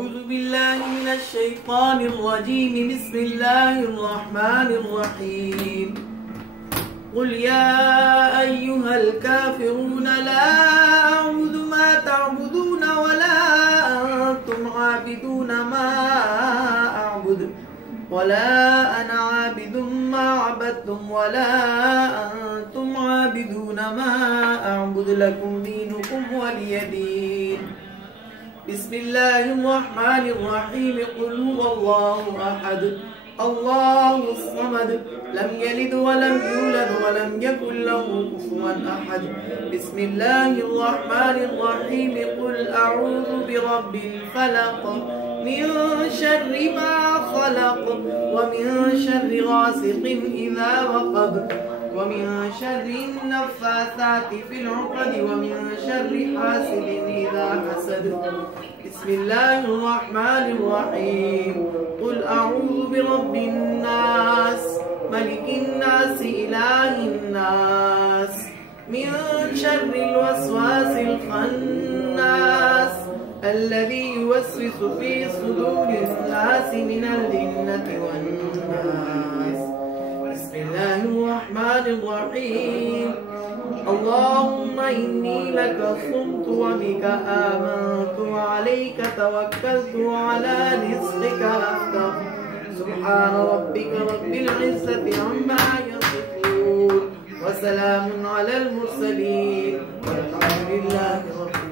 أعوذ بالله من الشيطان الرجيم. بسم الله الرحمن الرحيم. قل يا أيها الكافرون لا أعبد ما تعبدون ولا أنتم عابدون ما أعبد ولا أنا عابد ما عبدتم ولا أنتم عابدون ما أعبد لكم دينكم ولي دين. بسم الله الرحمن الرحيم. قل هو الله أحد الله الصمد لم يلد ولم يولد ولم يكن له كفوا أحد. بسم الله الرحمن الرحيم. قل أعوذ برب الفلق من شر ما خلق ومن شر غاسق إذا وقب ومن شر النفاثات في العقد ومن شر حاسد إذا حسد. بسم الله الرحمن الرحيم. قل أعوذ برب الناس ملك الناس إله الناس من شر الوسواس الخناس الذي يوسوس في صدور الناس من الجنة والناس. بسم الله الرحمن الرحيم. اللهم إني لك صمت وبك آمنت وعليك توكلت وعلى رزقك أفتقر. سبحان ربك رب العزة عما يصفون وسلام على المرسلين والحمد لله رب العالمين.